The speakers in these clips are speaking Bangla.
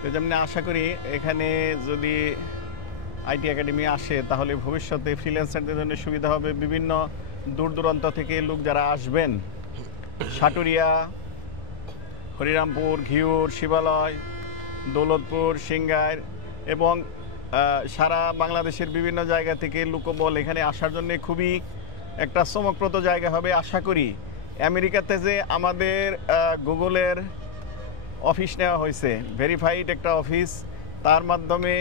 তো যেমনি আশা করি এখানে যদি আইটি একাডেমি আসে তাহলে ভবিষ্যতে ফ্রিল্যান্সারদের জন্য সুবিধা হবে। বিভিন্ন দূর দূরান্ত থেকে লোক যারা আসবেন, সাটুরিয়া, হরিরামপুর, ঘিওর, শিবালয়, দৌলতপুর, সিংগাইর এবং সারা বাংলাদেশের বিভিন্ন জায়গা থেকে লোকবল এখানে আসার জন্য খুবই একটা চমকপ্রদ জায়গা হবে। আশা করি আমেরিকাতে যে আমাদের গুগলের অফিস নেওয়া হয়েছে, ভেরিফাইড একটা অফিস, তার মাধ্যমে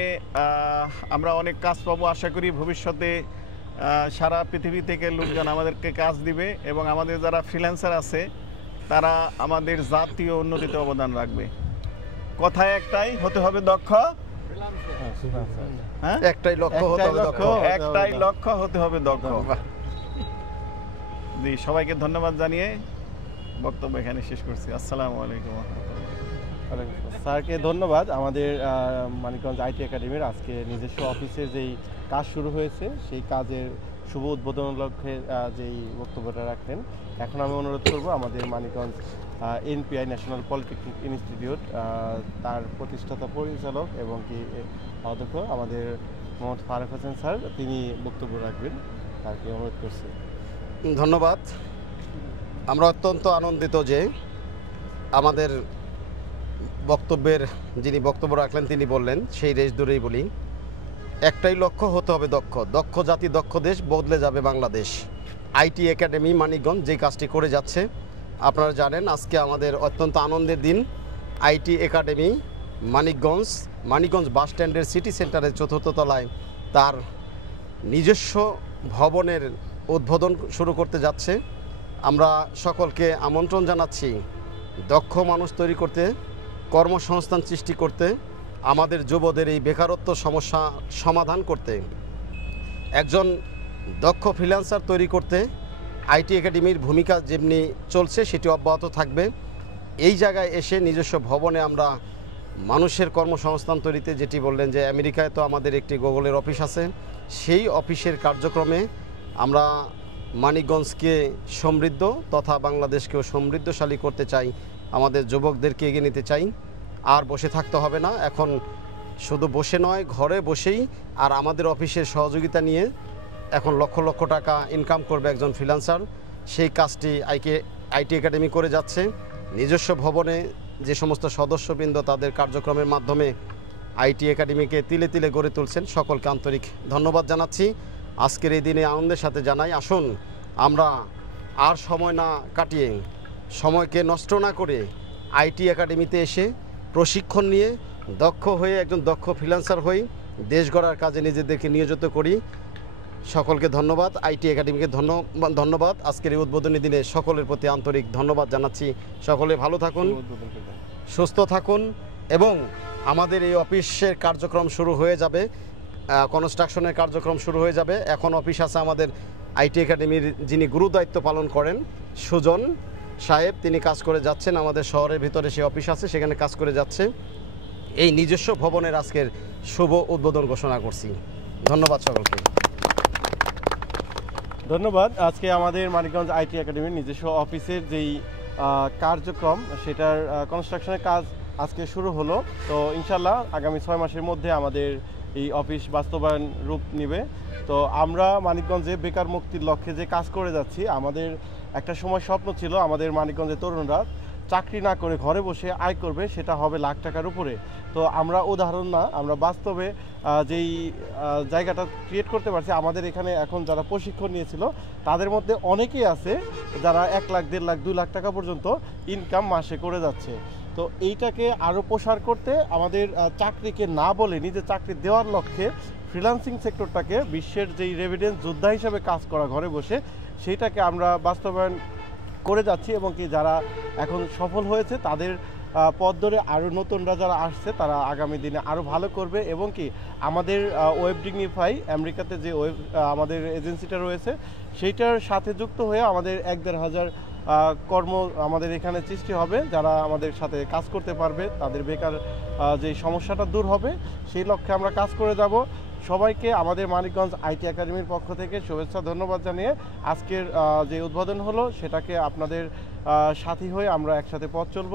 আমরা অনেক কাজ পাবো। আশা করি ভবিষ্যতে সারা পৃথিবী থেকে লোকজন আমাদেরকে কাজ দিবে এবং আমাদের যারা ফ্রিল্যান্সার আছে তারা আমাদের জাতীয় উন্নতিতে অবদান রাখবে। কথায় একটাই, হতে হবে দক্ষ। হ্যাঁ, একটাই লক্ষ্য হতে হবে দক্ষ। একটাই লক্ষ্য, হতে হবে দক্ষ। জি, সবাইকে ধন্যবাদ জানিয়ে বক্তব্য এখানে শেষ করছি। আসসালামু আলাইকুম। স্যারকে ধন্যবাদ। আমাদের মানিকগঞ্জ আইটি একাডেমির আজকে নিজস্ব অফিসে যেই কাজ শুরু হয়েছে সেই কাজের শুভ উদ্বোধন লক্ষ্যে যেই বক্তব্যটা রাখলেন। এখন আমি অনুরোধ করব আমাদের Manikganj NPI national polytechnic institute তার প্রতিষ্ঠাতা পরিচালক এবং কি অধ্যক্ষ আমাদের মোহাম্মদ ফারুক হোসেন স্যার, তিনি বক্তব্য রাখবেন, তাকে অনুরোধ করছি। ধন্যবাদ। আমরা অত্যন্ত আনন্দিত যে আমাদের বক্তব্যের যিনি বক্তব্য রাখলেন তিনি বললেন, সেই রেশ ধরেই বলি, একটাই লক্ষ্য, হতে হবে দক্ষ। দক্ষ জাতি, দক্ষ দেশ, বদলে যাবে বাংলাদেশ। আইটি একাডেমি মানিকগঞ্জ যেই কাজটি করে যাচ্ছে, আপনারা জানেন আজকে আমাদের অত্যন্ত আনন্দের দিন। আইটি একাডেমি মানিকগঞ্জ বাস স্ট্যান্ডের সিটি সেন্টারের ৪র্থ তলায় তার নিজস্ব ভবনের উদ্বোধন শুরু করতে যাচ্ছে। আমরা সকলকে আমন্ত্রণ জানাচ্ছি দক্ষ মানুষ তৈরি করতে, কর্মসংস্থান সৃষ্টি করতে, আমাদের যুবদের এই বেকারত্ব সমস্যা সমাধান করতে, একজন দক্ষ ফ্রিল্যান্সার তৈরি করতে আইটি একাডেমির ভূমিকা যেমনি চলছে সেটি অব্যাহত থাকবে। এই জায়গায় এসে নিজস্ব ভবনে আমরা মানুষের কর্মসংস্থান তৈরিতে, যেটি বললেন যে আমেরিকায় তো আমাদের একটি গুগলের অফিস আছে, সেই অফিসের কার্যক্রমে আমরা মানিকগঞ্জকে সমৃদ্ধ তথা বাংলাদেশকেও সমৃদ্ধশালী করতে চাই, আমাদের যুবকদেরকে এগিয়ে নিতে চাই। আর বসে থাকতে হবে না, এখন শুধু বসে নয়, ঘরে বসেই আর আমাদের অফিসের সহযোগিতা নিয়ে এখন লক্ষ লক্ষ টাকা ইনকাম করবে একজন ফ্রিল্যান্সার। সেই কাজটি আইটি একাডেমি করে যাচ্ছে। নিজস্ব ভবনে যে সমস্ত সদস্যবৃন্দ তাদের কার্যক্রমের মাধ্যমে আইটি একাডেমিকে তিলে তিলে গড়ে তুলছেন, সকলকে আন্তরিক ধন্যবাদ জানাচ্ছি। আজকের এই দিনে আনন্দের সাথে জানাই, আসুন আমরা আর সময় না কাটিয়ে, সময়কে নষ্ট না করে আইটি একাডেমিতে এসে প্রশিক্ষণ নিয়ে দক্ষ হয়ে একজন দক্ষ ফ্রিল্যান্সার হই, দেশ গড়ার কাজে নিজেদেরকে নিয়োজিত করি। সকলকে ধন্যবাদ, আইটি একাডেমিকে ধন্যবাদ। আজকের এই উদ্বোধনী দিনে সকলের প্রতি আন্তরিক ধন্যবাদ জানাচ্ছি। সকলে ভালো থাকুন, সুস্থ থাকুন এবং আমাদের এই অফিসের কার্যক্রম শুরু হয়ে যাবে, কনস্ট্রাকশনের কার্যক্রম শুরু হয়ে যাবে। এখন অফিস আছে আমাদের আইটি একাডেমির যিনি গুরুদায়িত্ব পালন করেন সুজন সাহেব, তিনি কাজ করে যাচ্ছেন। আমাদের শহরের ভিতরে সেই অফিস আছে, সেখানে কাজ করে যাচ্ছে। এই নিজস্ব ভবনের আজকের শুভ উদ্বোধন ঘোষণা করছি। ধন্যবাদ সকলকে। ধন্যবাদ। আজকে আমাদের মানিকগঞ্জ আইটি একাডেমির নিজস্ব অফিসের যেই কার্যক্রম, সেটার কনস্ট্রাকশনের কাজ আজকে শুরু হলো। তো ইনশাল্লাহ আগামী 6 মাসের মধ্যে আমাদের এই অফিস বাস্তবায়ন রূপ নেবে। তো আমরা মানিকগঞ্জে বেকার মুক্তির লক্ষ্যে যে কাজ করে যাচ্ছি, আমাদের একটা সময় স্বপ্ন ছিল আমাদের মানিকগঞ্জের তরুণরা চাকরি না করে ঘরে বসে আয় করবে, সেটা হবে লাখ টাকার উপরে। তো আমরা উদাহরণ না, আমরা বাস্তবে যেই জায়গাটা ক্রিয়েট করতে পারছি, আমাদের এখানে এখন যারা প্রশিক্ষণ নিয়েছিল তাদের মধ্যে অনেকেই আছে যারা 1 লাখ, 1.5 লাখ, 2 লাখ টাকা পর্যন্ত ইনকাম মাসে করে যাচ্ছে। তো এইটাকে আরও প্রসার করতে আমাদের চাকরিকে না বলে নিজে চাকরি দেওয়ার লক্ষ্যে ফ্রিল্যান্সিং সেক্টরটাকে বিশ্বের যেই রেভিডেন্স যোদ্ধা হিসাবে কাজ করা ঘরে বসে, সেইটাকে আমরা বাস্তবায়ন করে যাচ্ছি এবং কি যারা এখন সফল হয়েছে তাদের পথ ধরে আরও নতুনরা যারা আসছে তারা আগামী দিনে আরও ভালো করবে এবং কি আমাদের ওয়েবডিগনিফাই আমেরিকাতে যে আমাদের এজেন্সিটা রয়েছে সেইটার সাথে যুক্ত হয়ে আমাদের 1-1.5 হাজার কর্ম আমাদের এখানে সৃষ্টি হবে, যারা আমাদের সাথে কাজ করতে পারবে, তাদের বেকার যে সমস্যাটা দূর হবে, সেই লক্ষ্যে আমরা কাজ করে যাব। সবাইকে আমাদের মানিকগঞ্জ আইটি একাডেমির পক্ষ থেকে শুভেচ্ছা, ধন্যবাদ জানিয়ে আজকের যে উদ্বোধন হলো সেটাকে আপনাদের সাথী হয়ে আমরা একসাথে পথ চলব।